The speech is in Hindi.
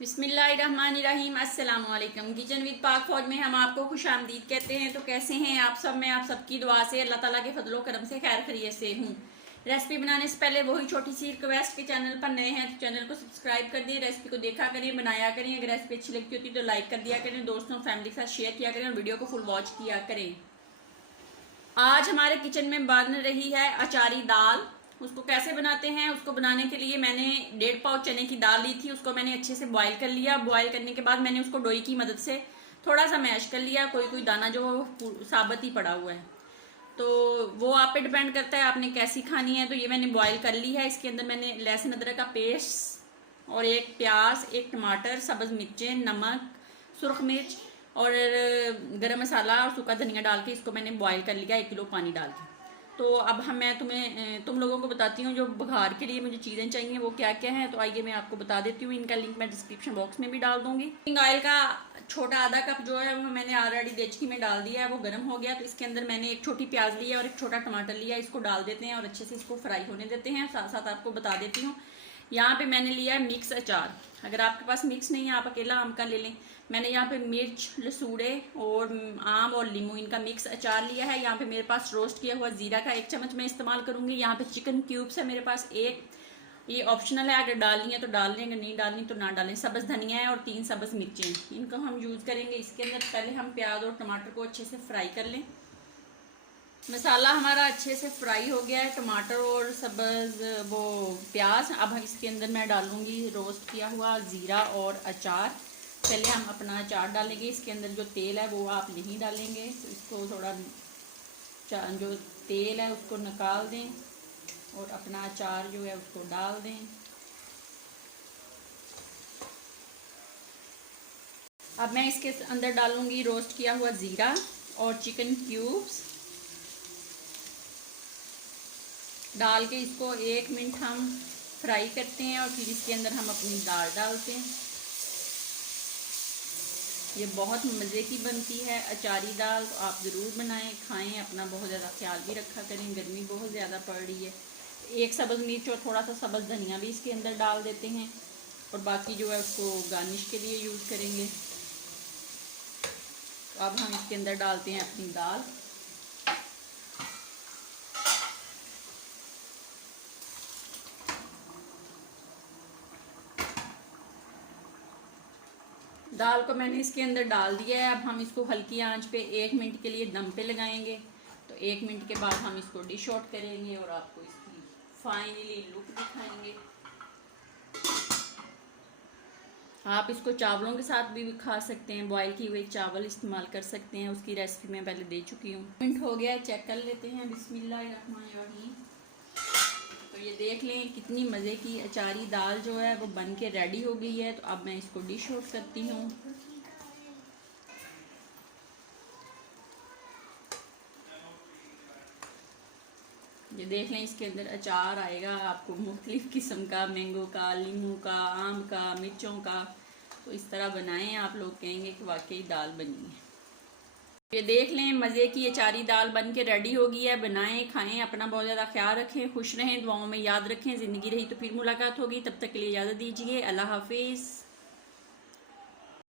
बिस्मिल्लाहिर्रहमानिर्रहीम। अस्सलाम वालेकुम। किचन विद पाक फौज में हम आपको खुशामदीद कहते हैं। तो कैसे हैं आप सब? मैं आप सबकी दुआ से अल्लाह ताला के फजलो करम से खैर खैरियत से हूँ। रेसिपी बनाने से पहले वही छोटी सी रिक्वेस्ट के चैनल पर नए हैं तो चैनल को सब्सक्राइब कर दिए, रेसिपी को देखा करें, बनाया करें। अगर रेसिपी अच्छी लगती होती तो लाइक कर दिया करें, दोस्तों फैमिली के साथ शेयर किया करें और वीडियो को फुल वॉच किया करें। आज हमारे किचन में बन रही है अचारी दाल। उसको कैसे बनाते हैं, उसको बनाने के लिए मैंने 1.5 पाव चने की दाल ली थी। उसको मैंने अच्छे से बॉईल कर लिया। बॉईल करने के बाद मैंने उसको डोई की मदद से थोड़ा सा मैश कर लिया। कोई कोई दाना जो साबुत ही पड़ा हुआ है, तो वो आप पे डिपेंड करता है आपने कैसी खानी है। तो ये मैंने बॉईल कर ली है। इसके अंदर मैंने लहसुन अदरक का पेस्ट और एक प्याज, एक टमाटर, सब्ज मिर्चें, नमक, सुरख मिर्च और गरम मसाला और सूखा धनिया डाल के इसको मैंने बॉईल कर लिया 1 किलो पानी डाल के। तो अब मैं तुम लोगों को बताती हूँ जो बघार के लिए मुझे चीज़ें चाहिए वो क्या क्या है। तो आइए मैं आपको बता देती हूँ। इनका लिंक मैं डिस्क्रिप्शन बॉक्स में भी डाल दूंगी। कुकिंग ऑयल का छोटा आधा कप जो है वो मैंने ऑलरेडी देचकी में डाल दिया है, वो गर्म हो गया। तो इसके अंदर मैंने एक छोटी प्याज लिया और एक छोटा टमाटर लिया। इसको डाल देते हैं और अच्छे से इसको फ्राई होने देते हैं। साथ साथ आपको बता देती हूँ, यहाँ पे मैंने लिया है मिक्स अचार। अगर आपके पास मिक्स नहीं है आप अकेला आम का ले लें। मैंने यहाँ पे मिर्च, लसूड़े और आम और नींबू इनका मिक्स अचार लिया है। यहाँ पे मेरे पास रोस्ट किया हुआ जीरा का 1 चम्मच मैं इस्तेमाल करूंगी। यहाँ पे चिकन क्यूब्स है मेरे पास एक, ये ऑप्शनल है, अगर डालनी है तो डाल लें, अगर नहीं डालनी तो ना डालें। सब्ज धनिया है और 3 सब्ज मिर्चें, इनको हम यूज़ करेंगे। इसके अंदर पहले हम प्याज और टमाटर को अच्छे से फ्राई कर लें। मसाला हमारा अच्छे से फ्राई हो गया है, टमाटर और सब्ज वो प्याज। अब हम इसके अंदर मैं डालूंगी रोस्ट किया हुआ ज़ीरा और अचार। पहले हम अपना अचार डालेंगे। इसके अंदर जो तेल है वो आप नहीं डालेंगे, तो इसको थोड़ा जो तेल है उसको निकाल दें और अपना अचार जो है उसको डाल दें। अब मैं इसके अंदर डालूंगी रोस्ट किया हुआ ज़ीरा और चिकन क्यूब्स डाल के इसको 1 मिनट हम फ्राई करते हैं और फिर इसके अंदर हम अपनी दाल डालते हैं। ये बहुत मज़े की बनती है अचारी दाल, तो आप ज़रूर बनाएं, खाएं। अपना बहुत ज़्यादा ख्याल भी रखा करें, गर्मी बहुत ज़्यादा पड़ रही है। एक सब्ज़ मिर्च और थोड़ा सा सब्ज़ धनिया भी इसके अंदर डाल देते हैं और बाकी जो है उसको गार्निश के लिए यूज़ करेंगे। तो अब हम इसके अंदर डालते हैं अपनी दाल। दाल को मैंने इसके अंदर डाल दिया है। अब हम इसको हल्की आंच पे 1 मिनट के लिए दम पे लगाएंगे। तो 1 मिनट के बाद हम इसको डिश आउट करेंगे और आपको इसकी फाइनली लुक दिखाएंगे। आप इसको चावलों के साथ भी खा सकते हैं, बॉईल किए हुए चावल इस्तेमाल कर सकते हैं। उसकी रेसिपी मैं पहले दे चुकी हूँ। मिनट हो गया, चेक कर लेते हैं। बिस्मिल्लाहिर्रहमानिर्रहीम। तो ये देख लें कितनी मज़े की अचारी दाल जो है वो बन के रेडी हो गई है। तो अब मैं इसको डिश आउट करती हूँ। ये देख लें, इसके अंदर अचार आएगा आपको मुख्तलिफ़ किस्म का, मैंगो का, नींबू का, आम का, मिर्चों का। तो इस तरह बनाएं, आप लोग कहेंगे कि वाकई दाल बनी है। ये देख लें, मज़े की अचारी दाल बन के रेडी हो गई है। बनाएं, खाएं, अपना बहुत ज़्यादा ख्याल रखें, खुश रहें, दुआओं में याद रखें। ज़िंदगी रही तो फिर मुलाकात होगी। तब तक के लिए इजाज़त दीजिए। अल्लाह हाफिज़।